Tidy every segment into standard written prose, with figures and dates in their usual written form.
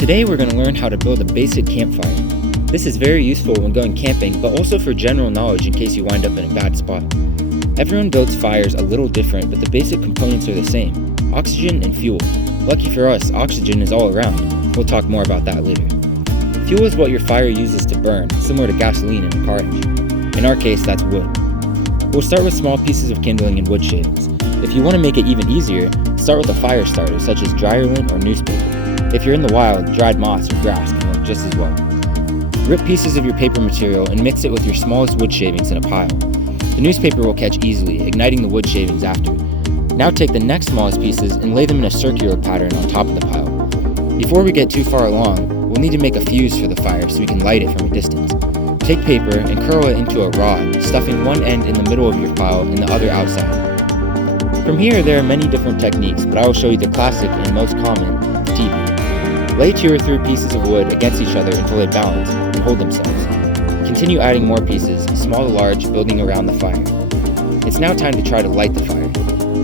Today we're going to learn how to build a basic campfire. This is very useful when going camping, but also for general knowledge in case you wind up in a bad spot. Everyone builds fires a little different, but the basic components are the same: oxygen and fuel. Lucky for us, oxygen is all around. We'll talk more about that later. Fuel is what your fire uses to burn, similar to gasoline in a car engine. In our case, that's wood. We'll start with small pieces of kindling and wood shavings. If you want to make it even easier, start with a fire starter such as dryer lint or newspaper. If you're in the wild, dried moss or grass can work just as well. Rip pieces of your paper material and mix it with your smallest wood shavings in a pile. The newspaper will catch easily, igniting the wood shavings after. Now take the next smallest pieces and lay them in a circular pattern on top of the pile. Before we get too far along, we'll need to make a fuse for the fire so we can light it from a distance. Take paper and curl it into a rod, stuffing one end in the middle of your pile and the other outside. From here, there are many different techniques, but I will show you the classic and most common, the T-beam. Lay 2 or 3 pieces of wood against each other until they balance and hold themselves. Continue adding more pieces, small to large, building around the fire. It's now time to try to light the fire.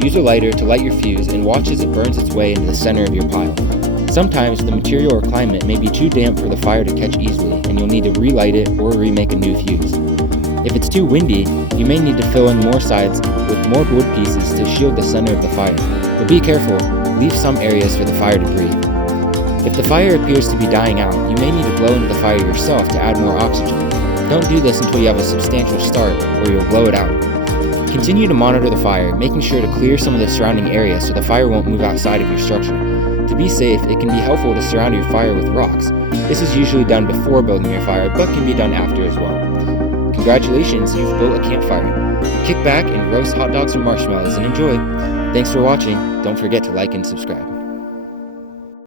Use a lighter to light your fuse and watch as it burns its way into the center of your pile. Sometimes the material or climate may be too damp for the fire to catch easily, and you'll need to relight it or remake a new fuse. If it's too windy, you may need to fill in more sides with more wood pieces to shield the center of the fire. But be careful, leave some areas for the fire to breathe. If the fire appears to be dying out, you may need to blow into the fire yourself to add more oxygen. Don't do this until you have a substantial start, or you'll blow it out. Continue to monitor the fire, making sure to clear some of the surrounding area so the fire won't move outside of your structure. To be safe, it can be helpful to surround your fire with rocks. This is usually done before building your fire, but can be done after as well. Congratulations, you've built a campfire. Kick back and roast hot dogs or marshmallows and enjoy. Thanks for watching. Don't forget to like and subscribe.